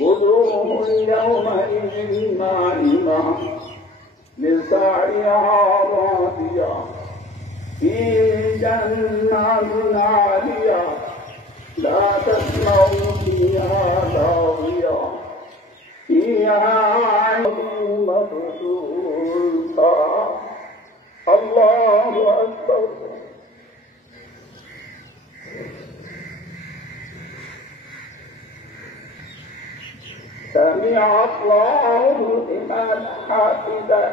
وجوه يومئذ ناعمة لسعيها راضية في جنات عالية لا تسمع فيها لاغية فيها عين مفتوحة. الله أكبر. سمع الله لمن حمده.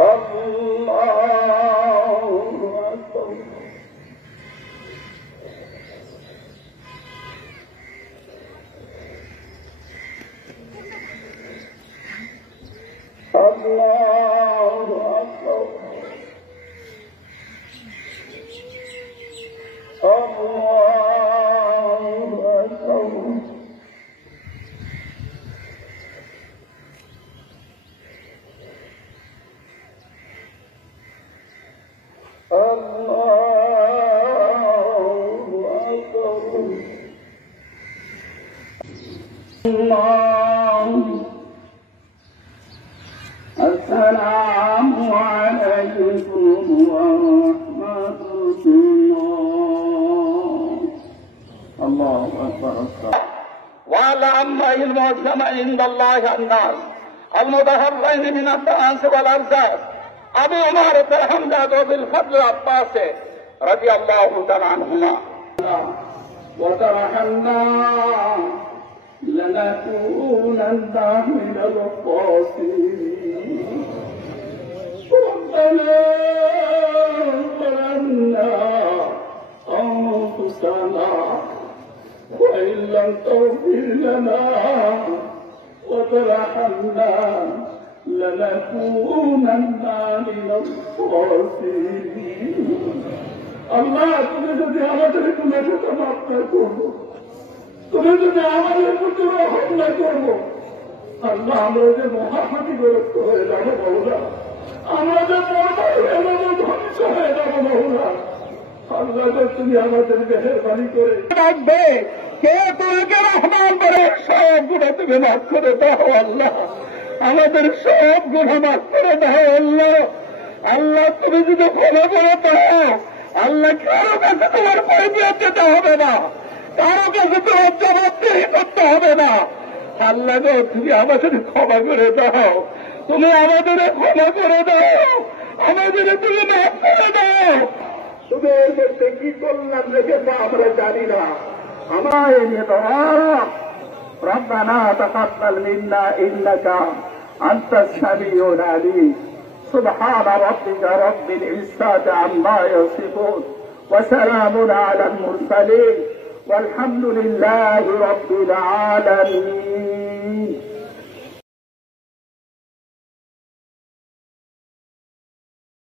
الله أكبر. الله أكبر. الله أكبر. السلام عليكم ورحمة الله. الله أكبر. واعلم أن المعظم عند الله الناس المتهرين من الدعاس والأرزاق أبو عمارة الحمد بالفضل العباس رضي الله تعالى عنهما. وترحمنا لنكونن من الخاسرين. ربنا ظلمنا أنفسنا وإن لم تغفر لنا وترحمنا لنكونن من الخاسرين. আল্লাহ তুমি যদি আমাদের গুনাহকে মাফ করো, তুমি যদি আমাদের প্রতি রহম না করো, আল্লাহ আমরা যে মহাহানিগ্রস্ত হয়ে যাবো মৌলা, আমরা যে মরবার হয়ে যাবো, ধ্বংস হয়ে যাবো মৌলা। আল্লাহ তুমি আমাদের মেহেরবানি করে রাখবে, কে তোমাকে রহমান করে সব গুনাহ তুমি মাফ করে দাও আল্লাহ, আমাদের সব গুনাহ মাফ করে দাও আল্লাহ। আল্লাহ তুমি যদি ক্ষমা করে দাও, আল্লাহ কারো কাছে তোমার পরিচয় যেতে হবে না, কারো কাছে তোমার জবাবদিহি করতে হবে না। আল্লাহ গো তুমি আমাদের ক্ষমা করে দাও, তুমি আমাদের ক্ষমা করে দাও, আমাদের তুমি মাফ করে দাও। তুমি এর মধ্যে কি করলাম রেখেছো আমরা জানি না। আমার ربنا تقبل منا إنك أنت السميع العليم. سبحان ربك رب العزة عما يصفون وسلام على المرسلين والحمد لله رب العالمين.